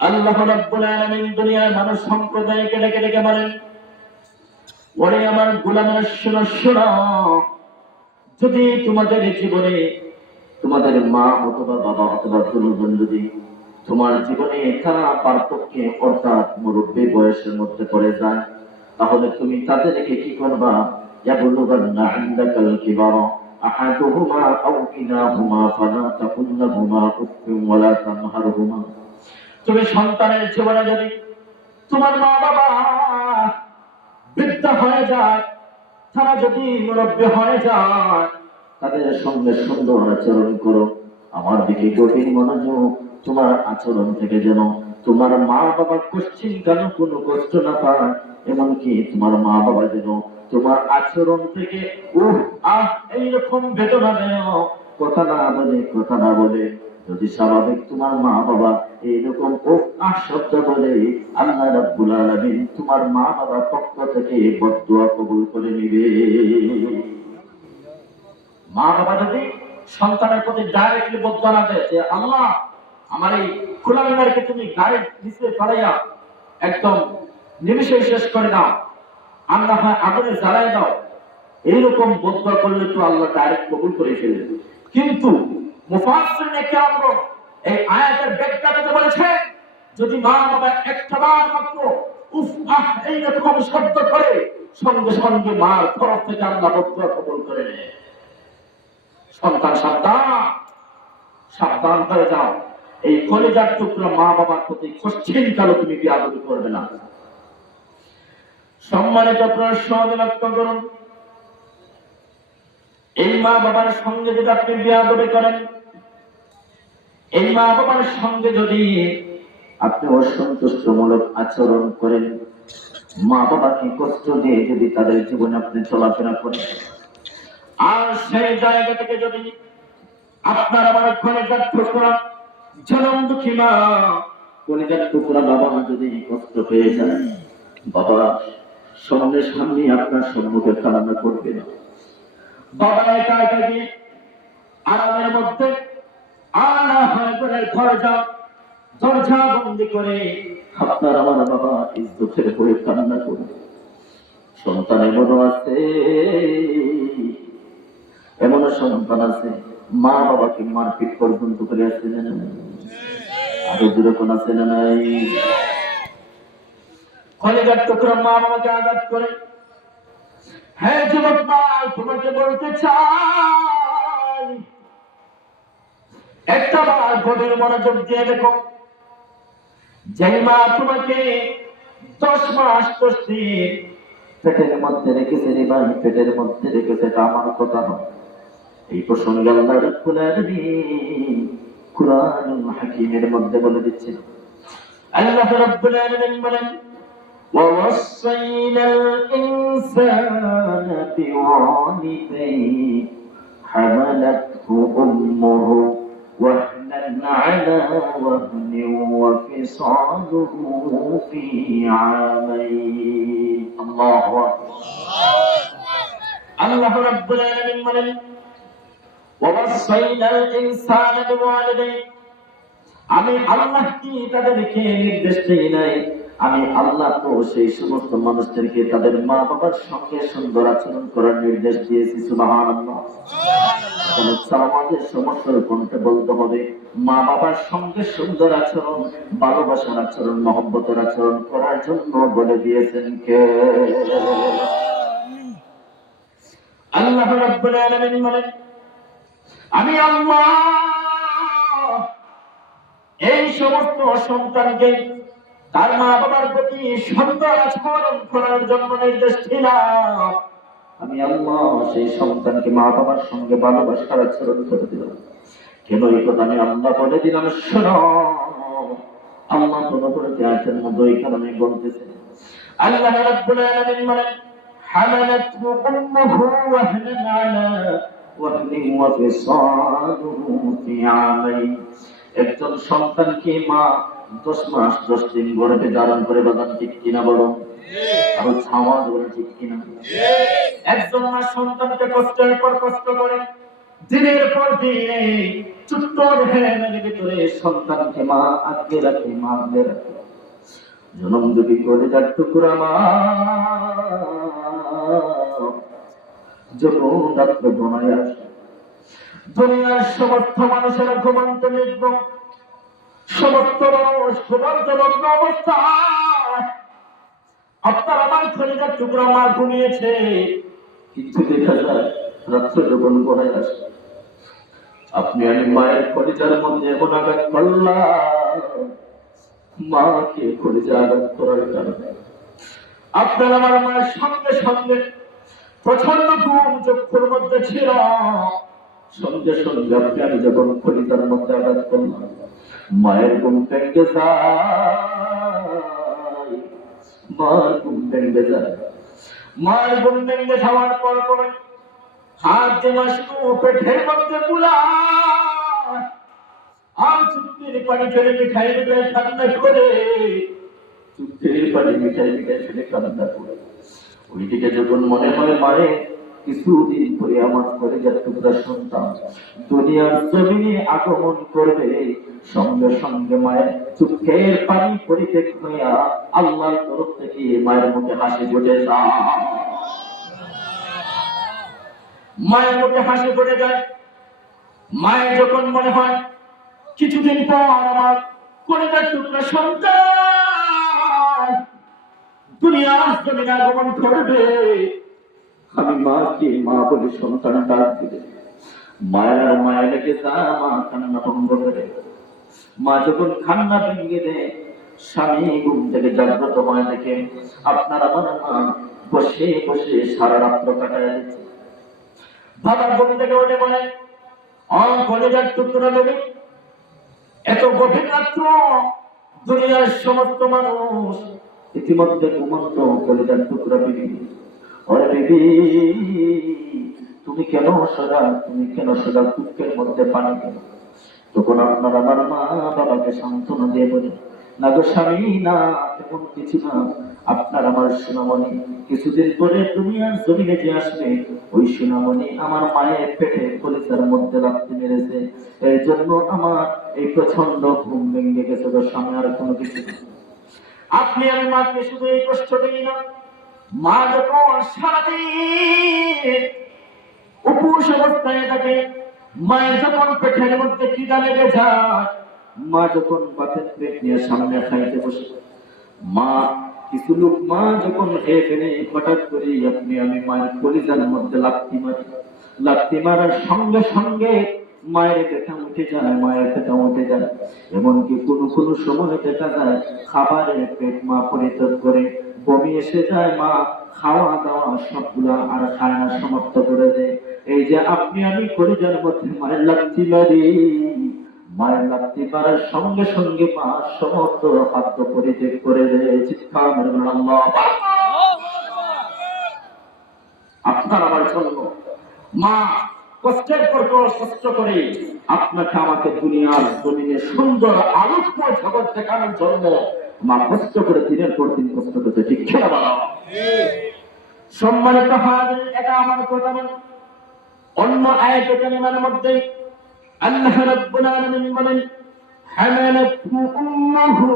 আল্লাহ রাব্বুল আলামিন দুনিয়ার মানুষ সম্প্রদায়কে ডেকে ডেকে বলেন, ওরে আমার গোলামেরা শোনো শোনো, যদি তোমাদের জীবনে তোমাদের মা অথবা বাবা অথবা দুজন যদি তোমার জীবনে তারা পার্থক্যে অর্থাৎ মুরব্বী বয়সের মধ্যে পড়ে যায়, তাহলে তুমি তাদেরকে কি করবা? ইয়াবলুগান্না ইনদাকাল কিবারা আহাদুহুমা আও কিলাহুমা ফালা তাকুল লাহুমা উফফিন ওয়ালা তানহারহুমা। তুমি সন্তানের জীবনে যদি তোমার মা বাবা বৃদ্ধ হয়ে যায়, তারা যদি মুরব্বী হয়ে যায়, তাদের সঙ্গে সুন্দর আচরণ করো। আমার দিকে গভীর মনোযোগ। তোমার আচরণ থেকে যেন তোমার মা বাবা কোশ্চিন কেন কোনো কষ্ট না পায়, এমনকি তোমার মা বাবা যেন তোমার আচরণ থেকে এইরকম বেদনা দেয়, কথা না বলে। যদি স্বাভাবিক তোমার মা বাবা এইরকম শব্দ বলে, আল্লাহ রাব্বুল আলামিন তোমার মা বাবার পক্ষ থেকে বদদুয়া কবুল করে নিবে। মা বাবা যদি সন্তানের প্রতি ডাইরেক্টলি বদদুয়া না দেয় যে আল্লাহ আমার এই খোলা মিনারকে তুমি গাড়ির নিচে ফেলাইয়া একদম নিমিষে শেষ করে দাও, আমরা হয় আগুনে জ্বালাই দাও, এইরকম বদদুয়া করলে তো আল্লাহ ডাইরেক্ট কবুল করে ফেলবে। কিন্তু মুফাসসিরিনে কেরামগণ এই আয়াতের ব্যাখ্যাতে বলেছে, যদি মা বাবা একটাবার মাত্র উফ আহ এইরকম শব্দ করে, সঙ্গে সঙ্গে মার তরফ থেকে আল্লাহ বদদুয়া কবুল করে নেয়। সন্তান সাবধান হয়ে যাও, এই কলিজার টুকরা মা বাবার প্রতি কোশ্চিন কালো তুমি বেয়াদবি করবে না। সম্মানিত প্রশ্ন লক্ষ্য করুন, এই মা বাবার সঙ্গে যদি আপনি বেয়াদবি করেন, এই মা বাবার সঙ্গে যদি আপনি অসন্তুষ্টমূলক আচরণ করেন, মা বাবাকে কষ্ট দিয়ে যদি তাদের জীবনে আপনি চলাফেরা করেন, আর সেই জায়গা থেকে যদি আপনার আমার কলিজার টুকরা জনম দুঃখী মা, কলিজার টুকরা বাবা যদি কষ্ট পেয়ে যায়, বাবা সামনে আপনার সম্মুখে কান্না করবে না। বাবা একা একা গিয়ে আরামের মধ্যে আনা হয়ে করে দরজা বন্দি করে আপনার আমার বাবা ইজ্জতের হয়ে কান্না করবে। সন্তান এমন সন্তান আছে মা বাবাকে মারপিট পর্যন্ত করে আসছে না, আরো যেরকম আছে না নাই? কলিজার টুকরা মা বাবাকে আঘাত করে। হ্যাঁ যুবক ভাই, তোমাকে বলতে চাই, একটা বার গভীর মনোযোগ দিয়ে দেখো, যে মা তোমাকে 10 মাস 10 দিন পেটের মধ্যে রেখেছে রে ভাই, পেটের মধ্যে রেখেছে, আমার কথা নয়। এই প্রসঙ্গে আল্লাহ রাব্বুল আলামিন কুরআনুল হাকীমের মধ্যে বলে দিচ্ছেন, আল্লাহ রাব্বুল আলামিন বলেন, ووصينا الإنسان بوالديه حملته أمه وهنا على وهن وفصاله في عامين الله أكبر الله رب العالمين বলেন ووصينا الإنسان بوالديه আমি আল্লাহ কি তাদেরকে নির্দেশ দেই নাই, আমি আল্লাহ তো সেই সমস্ত মানুষদেরকে তাদের মা বাবার সঙ্গে সুন্দর আচরণ করার নির্দেশ দিয়েছি। সুবহানাল্লাহ। আমাদের সমস্যার কোনটা বলতে হবে, মা বাবার সঙ্গে সুন্দর আচরণ, ভালোবাসার আচরণ, মহব্বতের আচরণ করার জন্য বলে দিয়েছেন কে? আল্লাহ রাব্বুল আলামিন বলেন, আমি আল্লাহ এই সমস্ত সন্তানকে তার মা বাবার প্রতি সুন্দর আচরণ করার জন্য নির্দেশ দিলাম। আমি আল্লাহ সেই সন্তানকে মা বাবার সঙ্গে ভালোবাসার আচরণ করে দিলাম। কেন এই কথা আমি আল্লাহ বলে দিলাম? শোনো, আল্লাহ পরবর্তী আয়াতের মধ্যে এই কারণে বলতেছেন, আল্লাহ রাব্বুল আলামিন বলেন, হামালাতহু উম্মুহু ওয়াহনান আলা ওয়াহনিন ওয়া ফিসালুহু ফি আমাইন। একজন সন্তানকে মা 10 মাস 10 দিন গর্ভে ধারণ করে, বাজান ঠিক কিনা বলো? আর ছাওয়া বলে ঠিক কিনা? একজন মা সন্তানকে কষ্টের পর কষ্ট করে দিনের পর দিনে ছোট্ট রেহেমের ভিতরে সন্তানকে মা আগলে রাখে, মা আগলে রাখে। জনম যদি করে যার টুকরা মা যখন রাত্র ঘুমায় আসে, দুনিয়ার সমস্ত মানুষেরা ঘুমন্ত নির্গম, সমস্ত মানুষ ঘুমন্ত লগ্ন অবস্থায় আপনার আমার খলিজার টুকরা মা ঘুমিয়েছে, কিন্তু দেখা যায় রাত্র যখন ঘুমায় আসে আপনি আমি মায়ের খলিজার মধ্যে এমন আঘাত করলাম, মাকে খলিজা আঘাত করার কারণে আপনার আমার মায়ের সঙ্গে সঙ্গে প্রচন্ড ঘুম চক্ষুর মধ্যে ছিল, সঙ্গে সঙ্গে আপনি আমি যখন খলিজার মধ্যে আঘাত করলাম মায়ের ঘুম ভেঙে যায়, মায়ের ঘুম ভেঙে যায়। মায়ের ঘুম ভেঙে যাওয়ার পর পরে হাত জমা শুধু পেটের মধ্যে বুলায়, আর চুক্তির পানি ফেলে মিঠাই মিঠাই কান্না করে, চুক্তির পানি মিঠাই মিঠাই ফেলে কান্না করে। ওইদিকে যখন মনে হয় মায়ের কিছুদিন পরে আমার কলেজার টুকরা সন্তান দুনিয়ার জমিনে আগমন করবে, সঙ্গে সঙ্গে মায়ের চোখের পানি পরিত্যাগ হইয়া আল্লাহর তরফ থেকে মায়ের মুখে হাসি ফুটে যায়, মায়ের মুখে হাসি ফুটে যায়। মায়ের যখন মনে হয় কিছুদিন পর আমার কলেজার টুকরা সন্তান দুনিয়ার জমিনে আগমন করবে, আমি মাকে মা বলে সন্তান ডাক দিলে মায়ের মায়ের লেগে মা কান্না ভঙ্গ করে। মা যখন কান্না ভেঙে দেয়, স্বামী ঘুম থেকে জাগ্রত হয়ে দেখে আপনার আমার মা বসে বসে সারা রাত্র কাটায় দিচ্ছে। বাবা ঘুম থেকে উঠে বলে, কলেজার টুকরা দেবে, এত গভীর রাত্র দুনিয়ার সমস্ত মানুষ ইতিমধ্যে ঘুমন্ত, কলেজার টুকরা বিবি, ওরে বিবি তুমি কেন সদা, তুমি কেন সদা দুঃখের মধ্যে পানি কেন? তখন আপনার আমার মা বাবাকে সান্ত্বনা দিয়ে বলে, না গো স্বামী, না তেমন কিছু না, আপনার আমার সোনামণি কিছুদিন পরে দুনিয়ার জমিনে যে আসবে, ওই সোনামণি আমার মায়ের পেটে কলিজার মধ্যে লাথি মেরেছে, এই জন্য আমার এই প্রচন্ড ঘুম ভেঙে গেছে গো স্বামী, আর কোনো কিছু না। আপনি আমি মাকে শুধু এই কষ্ট দিই না, মা যখন সারাদিন উপোস অবস্থায় থাকে, মায়ের যখন পেটের মধ্যে খিদা লেগে যায়, মা যখন ভাতের প্লেট নিয়ে সামনে খাইতে বসে, মা কিছু লোক মা যখন খেয়ে ফেলে হঠাৎ করে আপনি আমি মায়ের কলিজার মধ্যে লাথি মারি, লাথি মারার সঙ্গে সঙ্গে মায়ের পেটা উঠে যায়, মায়ের পেটা উঠে যায়। এমনকি কোনো কোনো সময় দেখা যায় খাবারের পেট মা পরিত্যাগ করে, বমি এসে যায়, মা খাওয়া দাওয়া সবগুলা আর খায় না, সমাপ্ত করে দেয়। এই যে আপনি আমি কলিজার মধ্যে মায়ের লাথি মারি, মায়ের লাথি মারার সঙ্গে সঙ্গে মা সমস্ত খাদ্য পরিত্যাগ করে দেয়। চিৎকার মেরে বলুন আল্লাহু আকবার। আপনার আমার জন্য মা কষ্টের পর কষ্ট করে আপনাকে আমাকে দুনিয়ার জমিনে সুন্দর আলোকময় জগৎ দেখানোর জন্য মা কষ্ট করে দিনের পর দিন কষ্ট করতে, ঠিক না বাবা? সম্মানিত হাজির, এটা আমার কথা নয়। অন্য আয়াতে কারিমার মধ্যে আল্লাহ রাব্বুল আলামিন বলেন, হামালাতহু উম্মুহু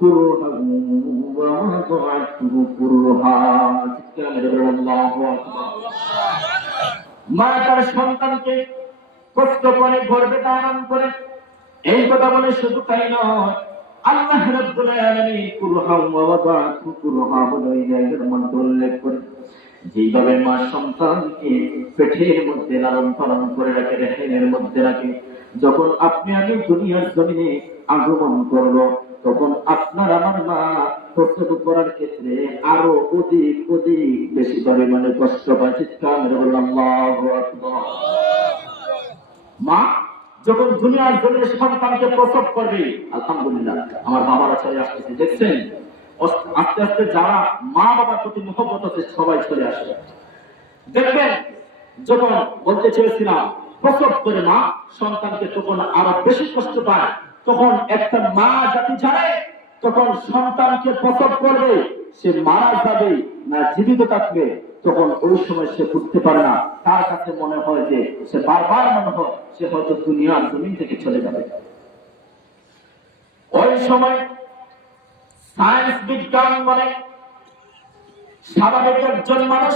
কুরহান ওয়া ওয়াদাআতহু কুরহা। চিৎকার মেরে বলুন আল্লাহু আকবার। মা তার সন্তানকে কষ্ট করে গর্ভে ধারণ করে, এই কথা বলে শুধু তাই নয়, আল্লাহ রাব্বুল আলামিন কুরহা ওয়া ওয়াদাআতহু কুরহা বলে এই জায়গার মধ্যে উল্লেখ করে, যেইভাবে মা সন্তানকে পেটের মধ্যে লালন পালন করে রাখে, রেহেমের মধ্যে রাখে, যখন আপনি আমি দুনিয়ার জমিনে আগমন করব, তখন আপনার আমার মা প্রসব করার ক্ষেত্রে আরো অধিক অধিক বেশি পরিমাণে কষ্ট পায়। চিৎকার মেরে বললাম আল্লাহু আকবার। মা যখন দুনিয়ার জমিনে সন্তানকে প্রসব করবে, আলহামদুলিল্লাহ আমার বাবারা চলে আসতেছে, দেখছেন আস্তে আস্তে যারা মা বাবার প্রতি মহব্বত আছে সবাই চলে আসে। দেখবেন যখন বলতে চেয়েছিলাম প্রসব করে মা সন্তানকে তখন আরো বেশি কষ্ট পায়, তখন একটা মা জাতি জানে তখন সন্তানকে প্রসব করবে সে মারা যাবে না জীবিত থাকবে, তখন ওই সময় সে উঠতে পারে না, তার কাছে মনে হয় যে সে বারবার মনে হয় সে হয়তো দুনিয়ার জমিন থেকে চলে যাবে। ওই সময় সায়েন্স বিজ্ঞান মানে স্বাভাবিক একজন মানুষ